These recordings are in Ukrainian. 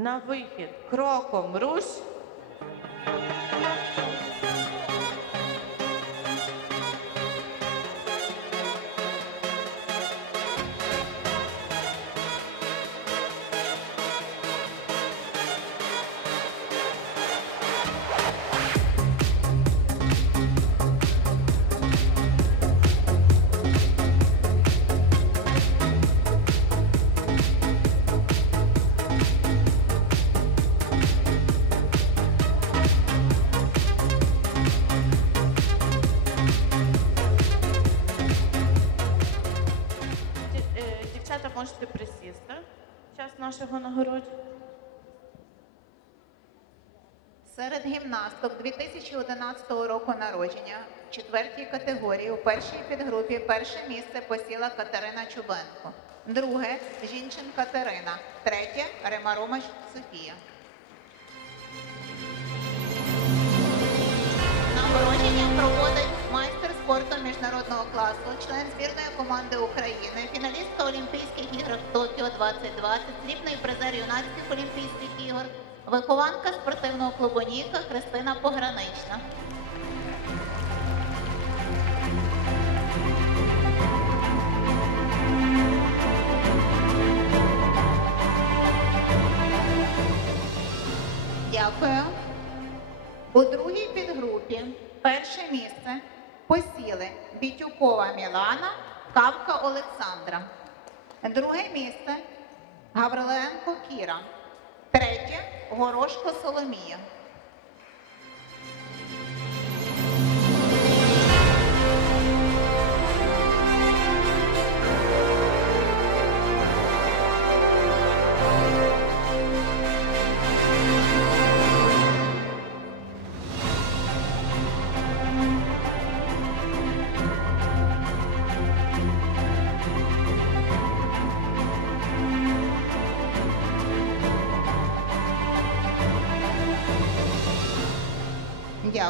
На вихід. Кроком руш. Нашого нагородження. Серед гімнасток 2011 року народження в четвертій категорії у першій підгрупі перше місце посіла Катерина Чубенко. Друге Жінчин Катерина. Третє Ремаромач Софія. Нагородження проводить спорту міжнародного класу, член збірної команди України, фіналістка Олімпійських ігор Токіо 2020, срібний призер юнацьких олімпійських ігор, вихованка спортивного клубу Ніка Христина Погранична. Дякую. У другій підгрупі перше місце посіли Бітюкова Мілана, Кавка Олександра. Друге місце Гавриленко Кіра. Третє Горошко Соломія.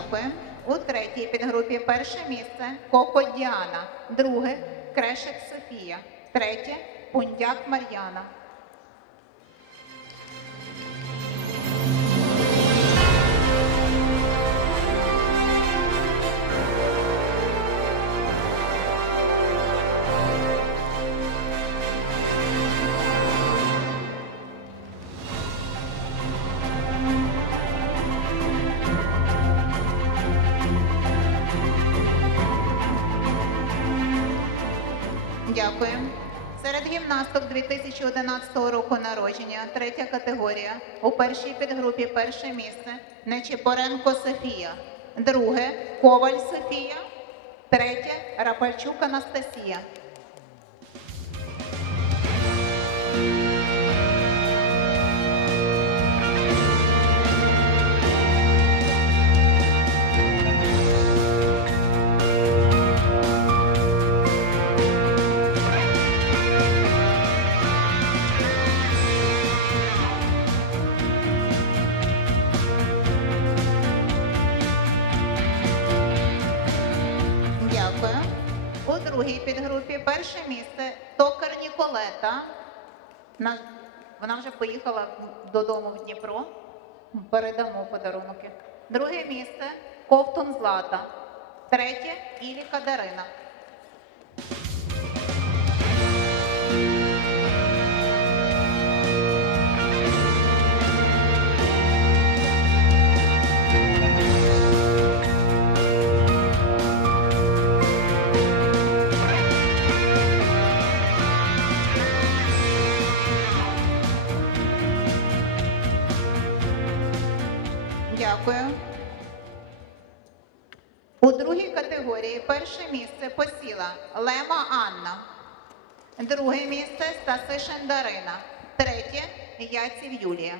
Дякую. У третій підгрупі перше місце Коко Діана, друге Крешик Софія, третє Пундяк Мар'яна. Дякую. Серед гімнасток 2011 року народження, третя категорія. У першій підгрупі перше місце Нечипоренко Софія, друге Коваль Софія, третє Рапальчук Анастасія. Другій підгрупі перше місце Токар Ніколета. Вона вже поїхала додому в Дніпро. Передамо подарунки. Друге місце Ковтун Злата. Третє Іліка Дарина. Лема Анна. Друге місце Стасишин Дарина. Третє Яців Юлія.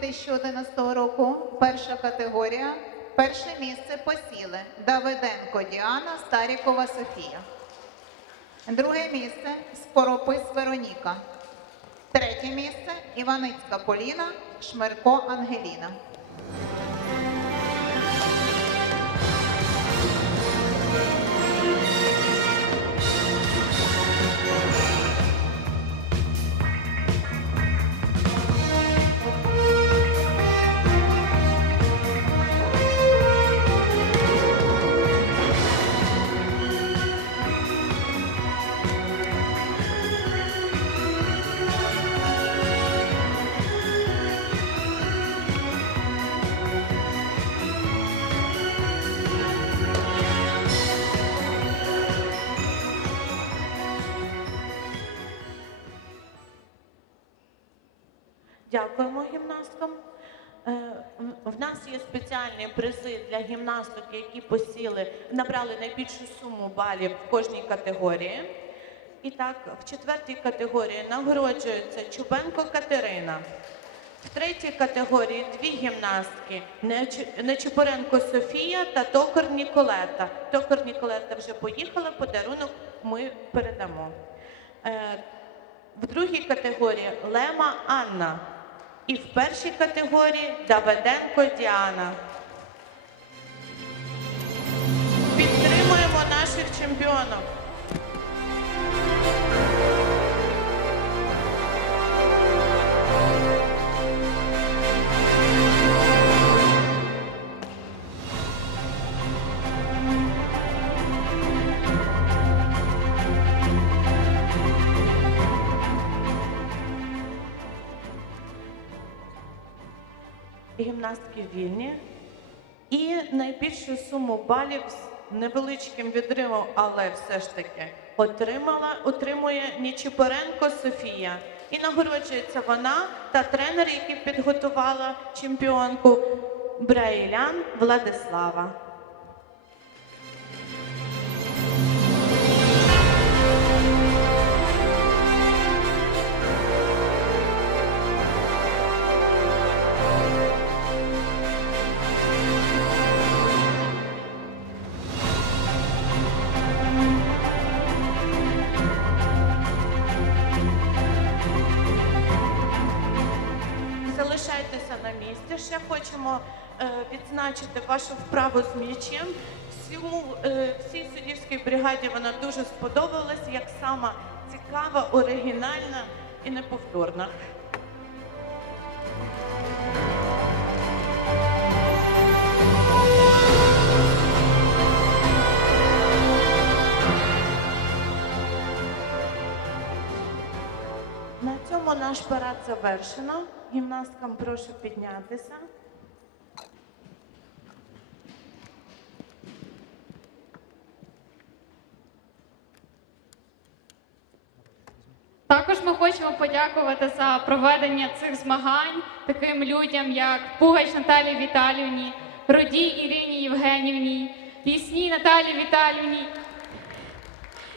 2011 року, перша категорія. Перше місце посіли Давиденко Діана, Старікова Софія. Друге місце Скоропис Вероніка. Третє місце Іваницька Поліна, Шмирко Ангеліна. Гімнасткам. Е, в- нас є спеціальні призи для гімнасток, які посіли, набрали найбільшу суму балів в кожній категорії. І так, в четвертій категорії нагороджується Чубенко Катерина. В третій категорії дві гімнастки Неч- Нечипоренко Софія та Токар Ніколета. Токар Ніколета вже поїхала, подарунок ми передамо. Е, в другій категорії Лема Анна. І в першій категорії Давиденко Діана. Підтримуємо наших чемпіонів. Гімнастки вільні. І найбільшу суму балів з невеличким відривом, але все ж таки отримала, отримує Нічіпоренко Софія. І нагороджується вона та тренер, який підготувала чемпіонку Браїлян Владислава. Ще хочемо е, відзначити вашу вправу з м'ячем. Всьому е, всій суддівській бригаді вона дуже сподобалась, як сама цікава, оригінальна і неповторна. Наш парад завершено. Гімнасткам прошу піднятися. Також ми хочемо подякувати за проведення цих змагань таким людям, як Пугач Наталії Віталівні, Родій Ірині Євгенівні, Пісні Наталії Віталівні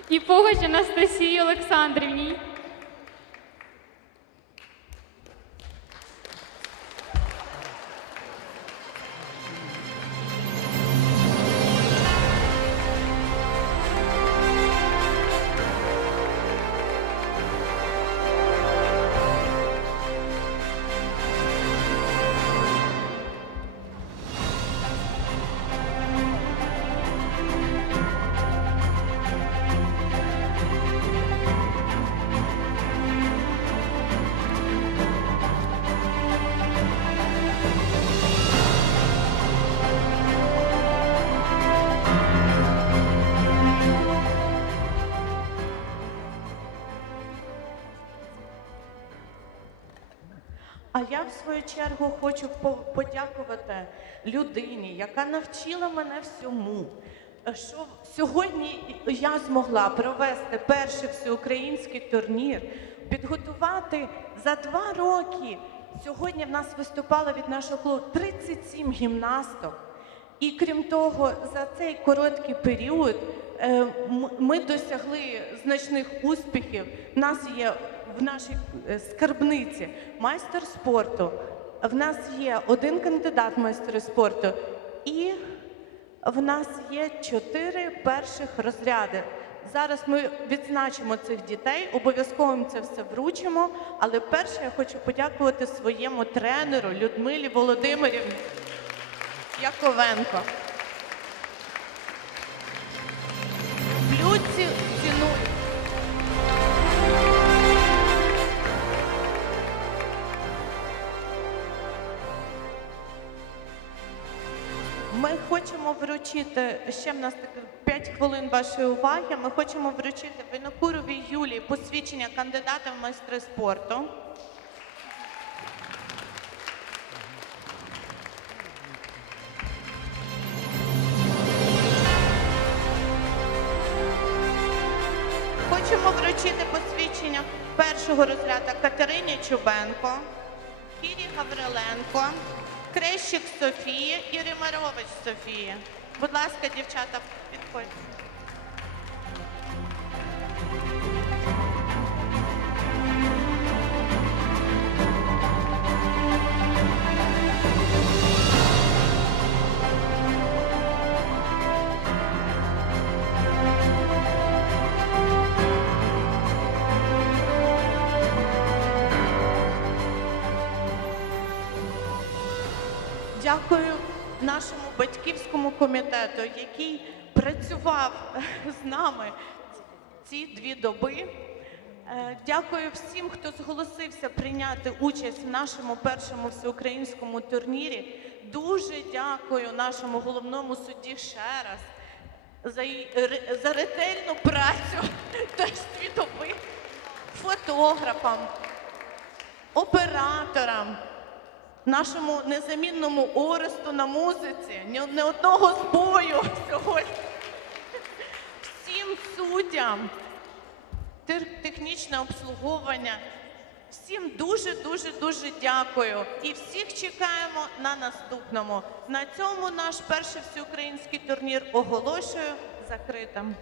і Пугач Анастасії Олександрівні. Я в свою чергу хочу по- подякувати людині, яка навчила мене всьому. Що сьогодні я змогла провести перший всеукраїнський турнір, підготувати за два роки. Сьогодні в нас виступало від нашого клубу 37 гімнасток. І крім того, за цей короткий період е, ми досягли значних успіхів. У нас є в нашій е, скарбниці майстер спорту в нас є один кандидат в спорту, і в нас є чотири перших розряди. Зараз ми відзначимо цих дітей, обов'язково їм це все вручимо. Але перше я хочу подякувати своєму тренеру Людмилі Володимирівні Яковенко. Ми хочемо вручити ще в нас таки 5 хвилин вашої уваги. Ми хочемо вручити Винокуровій Юлії посвідчення кандидата в майстри спорту. Хочемо вручити посвідчення першого розряду Катерині Чубенко, Кірі Гавриленко, Крещик Софії і Римарович Софії. Будь ласка, дівчата, підходьте. Дякую нашому батьківському комітету, який працював з нами ці дві доби. Е, Дякую всім, хто зголосився прийняти участь в нашому першому всеукраїнському турнірі. Дуже дякую нашому головному судді ще раз за, за ретельну працю дві доби, фотографам, операторам нашому незамінному Оресту на музиці, ні, ні одного збою сьогодні. Всім суддям, технічне обслуговування. Всім дуже дуже дуже дякую і всіх чекаємо на наступному. На цьому наш перший всеукраїнський турнір оголошую закритим.